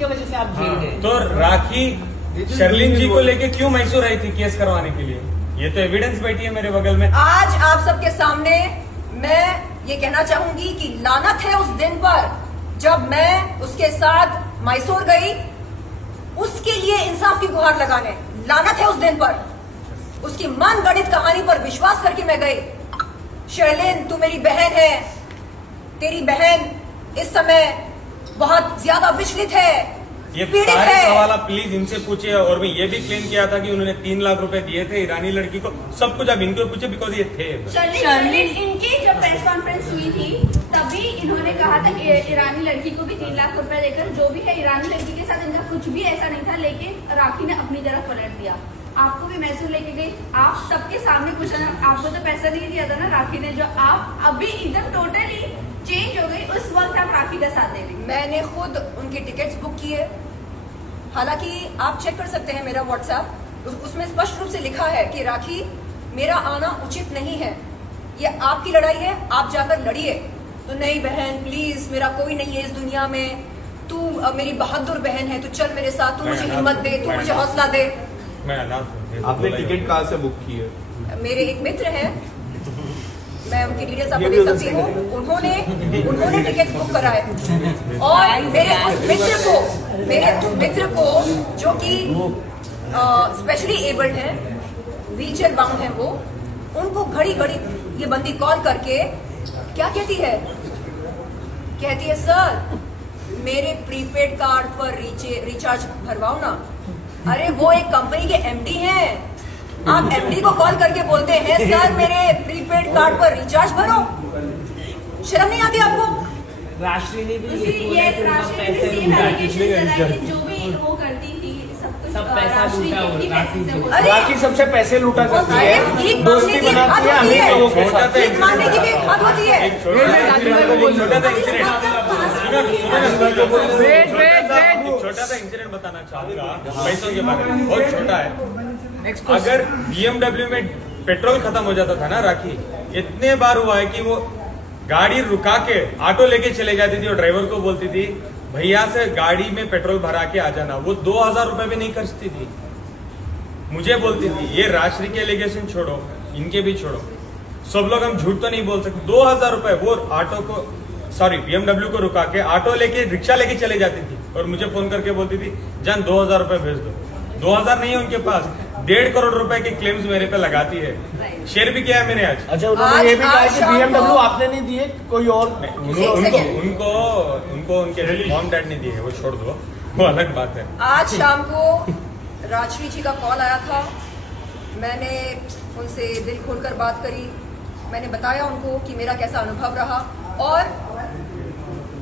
उसके वजह से आप जेल गए। तो राखी शर्लिन जी को लेके क्यों मैसूर आई थी केस करवाने के लिए? ये तो एविडेंस बैठी है मेरे बगल में। आज आप सबके सामने मैं ये कहना चाहूंगी कि लानत है उस दिन पर जब मैं उसके साथ मैसूर गई, उसके लिए इंसाफ की गुहार लगाने। लानत है उस दिन पर, उसकी मनगढ़ंत कहानी पर विश्वास करके मैं गई। शर्लिन, तू मेरी बहन है, तेरी बहन इस समय बहुत ज्यादा विचलित है, ये पीड़ित सारे है। सवाल आप प्लीज इनसे पूछिए। और मैं ये भी क्लेम किया था कि उन्होंने 3 लाख रुपए दिए थे ईरानी लड़की को। सब कुछ आप इनको पूछे बिकॉज ये थे। शर्लिन इनकी जब प्रेस कॉन्फ्रेंस हुई थी तभी इन्होंने कहा था कि ईरानी लड़की को भी 3 लाख रुपए देकर, जो भी है ईरानी लड़की के साथ इनका कुछ भी ऐसा नहीं था, लेकिन राखी ने अपनी तरफ पलट दिया। आपको भी मैसूर लेके गई, आप सबके सामने पूछा ना, आपको तो पैसा नहीं दिया था ना राखी ने, जो आप अभी एकदम टोटली चेंज हो गई, उस वक्त आप राखी का साथ दे रही। मैंने खुद उनकी टिकट्स बुक किए। हालांकि आप चेक कर सकते हैं मेरा व्हाट्सएप, उसमें स्पष्ट रूप से लिखा है कि राखी, मेरा आना उचित नहीं है, ये आपकी लड़ाई है, आप जाकर लड़िए। तो नहीं बहन, प्लीज, मेरा कोई नहीं है इस दुनिया में, तू मेरी बहादुर बहन है, तू चल मेरे साथ, तू मुझे हिम्मत दे, तू मुझे हौसला दे। मैं अनाथ हूँ। आपने टिकट कहाँ से बुक की है? मेरे एक मित्र हैं, मैं उनकी डिटेल्स आपको दे सकती हूँ। उन्होंने टिकट बुक कराए और मेरे उस मित्र को जो कि स्पेशली एबल्ड है, व्हीलचेयर बाउंड है, वो उनको घड़ी घड़ी ये बंदी कॉल करके क्या कहती है, सर मेरे प्रीपेड कार्ड पर रिचार्ज भरवाओ ना। अरे वो एक कंपनी के एमडी हैं, आप एमडी को कॉल करके बोलते हैं सर मेरे प्रीपेड कार्ड पर रिचार्ज भरो। शर्म नहीं आती आपको? राष्ट्रीय ने भी जो भी वो करती थी सब पैसा लूटा हुआ। अरे राखी सबसे पैसे लूटा करती है, भीख दोस्ती बनाती है हमें लोगों के साथ। भीख मांगने की भी एक हद होती है। एक छोटा सा इंसिडेंट बताना चाहूंगा पैसों के बारे में, बहुत छोटा है। अगर BMW में पेट्रोल खत्म हो जाता था ना राखी, इतने बार हुआ है कि वो गाड़ी रुका के ऑटो लेके चले जाती थी और ड्राइवर को बोलती थी भैया से गाड़ी में पेट्रोल भरा के आ जाना। वो 2000 रुपए भी नहीं खर्चती थी, मुझे बोलती थी। ये राष्ट्रीय के एलिगेशन छोड़ो, इनके भी छोड़ो, सब लोग हम झूठ तो नहीं बोल सकते। 2000 रुपए वो ऑटो को, सॉरी BMW को रुका के ऑटो लेके, रिक्शा लेके चले जाती थी और मुझे फोन करके बोलती थी जान 2000 रुपए भेज दो। 2000 नहीं है उनके पास, 1.5 करोड़ रुपए के क्लेम्स मेरे पे लगाती है। शेयर भी किया है मैंने आज। अच्छा, उन्होंने ये भी कहा कि BMW आपने नहीं दिए, कोई और उनको उनके मॉम डैड ने दिए, वो छोड़ दो, वो अलग बात है। आज शाम को राजश्री जी का कॉल आया था, मैंने उनसे दिल खोलकर बात करी। मैंने बताया उनको कि मेरा कैसा अनुभव रहा। और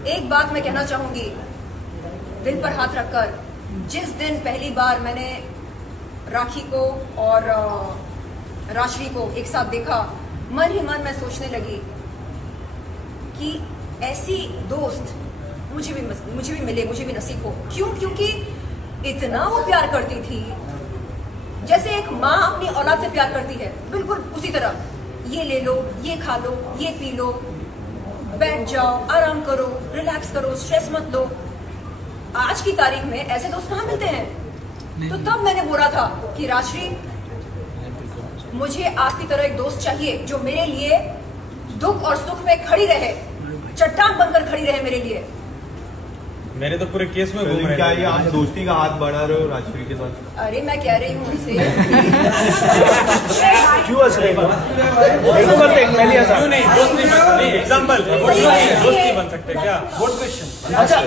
एक बात मैं कहना चाहूंगी दिल पर हाथ रखकर, जिस दिन पहली बार मैंने राखी को और राजश्री को एक साथ देखा, मन ही मन मैं सोचने लगी कि ऐसी दोस्त मुझे भी मिले, मुझे भी नसीब हो। क्यों? क्योंकि इतना वो प्यार करती थी जैसे एक माँ अपनी औलाद से प्यार करती है, बिल्कुल उसी तरह। ये ले लो, ये खा लो, ये पी लो, बैठ जाओ, आराम करो, रिलैक्स करो, स्ट्रेस मत लो। आज की तारीख में ऐसे दोस्त कहाँ मिलते हैं? तो तब मैंने बोला था कि राजश्री, मुझे आपकी तरह एक दोस्त चाहिए जो मेरे लिए दुख और सुख में खड़ी रहे, चट्टान बनकर खड़ी रहे मेरे लिए। मेरे तो पूरे केस में घूम रहे हैं। क्या ये आप दोस्ती का हाथ बढ़ा रहे हो राजश्री के साथ? अरे मैं कह रही हूँ उनसे क्यों हंस रहे हो? क्यों बनते हैं? पहली हंसा। क्यों नहीं दोस्ती नहीं, एग्जाम्पल दोस्ती बन सकते क्या? अच्छा,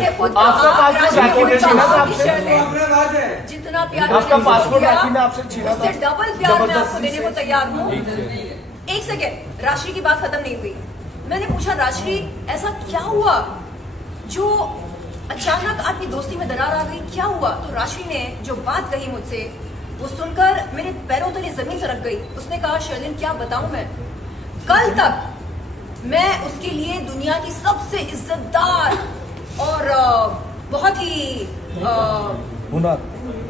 आपका पासपोर्ट राखी ने छीना था आपसे? जितना प्यार आपका पासपोर्ट राखी ने आपसे छीना था? उससे डबल प्यार मैं आपको देने को तैयार हूँ। एक सेकेंड, राजश्री की बात खत्म नहीं हुई। मैंने पूछा राजश्री, ऐसा क्या हुआ जो अचानक आपकी दोस्ती में दरार आ गई, क्या हुआ? तो राजश्री ने जो बात कही मुझसे, वो सुनकर मेरे पैरों तले जमीन सरक गई। उसने कहा शर्लिन, क्या बताऊं मैं, कल तक मैं उसके लिए दुनिया की सबसे इज्जतदार और बहुत ही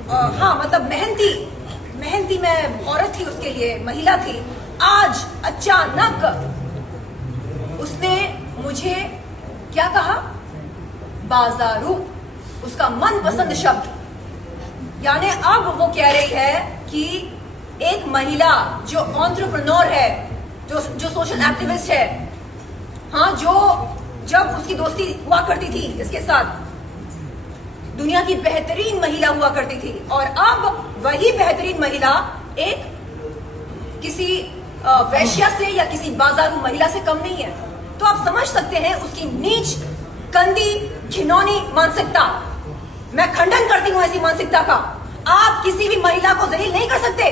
हाँ मतलब मेहनती मैं औरत थी उसके लिए, महिला थी। आज अचानक उसने मुझे क्या कहा? बाजारू। उसका मनपसंद शब्द। यानी अब वो कह रही है कि एक महिला जो एंटरप्रेन्योर है, जो सोशल एक्टिविस्ट है, हाँ, जो जब उसकी दोस्ती हुआ करती थी इसके साथ, दुनिया की बेहतरीन महिला हुआ करती थी, और अब वही बेहतरीन महिला एक किसी वैश्या से या किसी बाजारू महिला से कम नहीं है। तो आप समझ सकते हैं उसकी नीच, गंदी, घिनौनी मानसिकता। मैं खंडन करती हूं ऐसी मानसिकता का। आप किसी भी महिला को जलील नहीं कर सकते।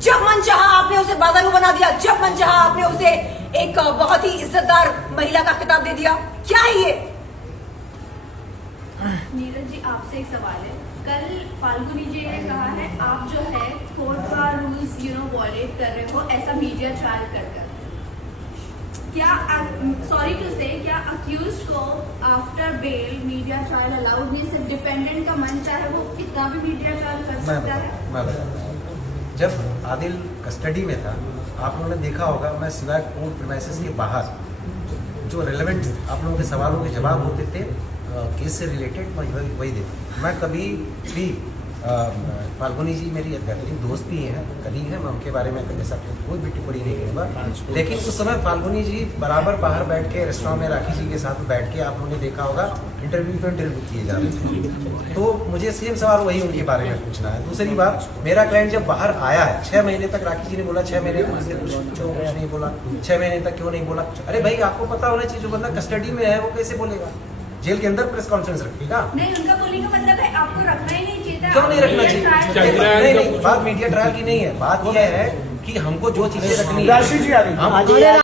जब मन चाहा आपने उसे बाजारू बना दिया, जब मन चाहा आपने उसे एक बहुत ही इज्जतदार महिला का खिताब दे दिया। क्या है ये? नीरज जी, आपसे एक सवाल है। कल फाल्गुनी जी ने कहा है आप जो है कोर्ट का रूल्स वॉयलेट कर रहे हो, ऐसा मीडिया ट्रायल कर क्या, सॉरी टू से, क्या अक्यूज को after bail media trial allowed नहीं? सिर्फ डिफेंडेंट का मन चाहे वो कितना भी मीडिया ट्रायल कर सकता है? मैं बताता हूं। जब आदिल कस्टडी में था, आप लोगों ने देखा होगा, मैं सिवाय कोर्ट प्रीमाइसेस के बाहर जो रेलेवेंट आप लोगों के सवालों के जवाब होते थे केस से रिलेटेड, वही देता। मैं कभी भी फाल्गुनी जी मेरी बेहतरीन दोस्त भी हैं, कलीग हैं, मैं उनके बारे में ऐसा कोई भी टिप्पणी नहीं करूँगा। लेकिन उस समय फाल्गुनी जी बराबर बाहर बैठ के रेस्टोरेंट में राखी जी के साथ बैठ के आप लोगों ने देखा होगा इंटरव्यू किए जा रहे थे। तो मुझे सेम सवाल वही उनके बारे में पूछना है। दूसरी बात, मेरा क्लाइंट जब बाहर आया है 6 महीने तक, राखी जी ने बोला 6 महीने तक कुछ नहीं बोला, 6 महीने तक क्यों नहीं बोला? अरे भाई, आपको पता होना चाहिए, जो बंदा कस्टडी में है वो कैसे बोलेगा? जेल के अंदर प्रेस कॉन्फ्रेंस रखेगा? नहीं, उनका बोलने का मतलब है आपको रखना ही नहीं चाहिए। क्यों नहीं रखना चाहिए? नहीं, बात मीडिया ट्रायल की नहीं है, बात यह है कि हमको जो चीजें रखनी है। राशि जी आ रही हैं।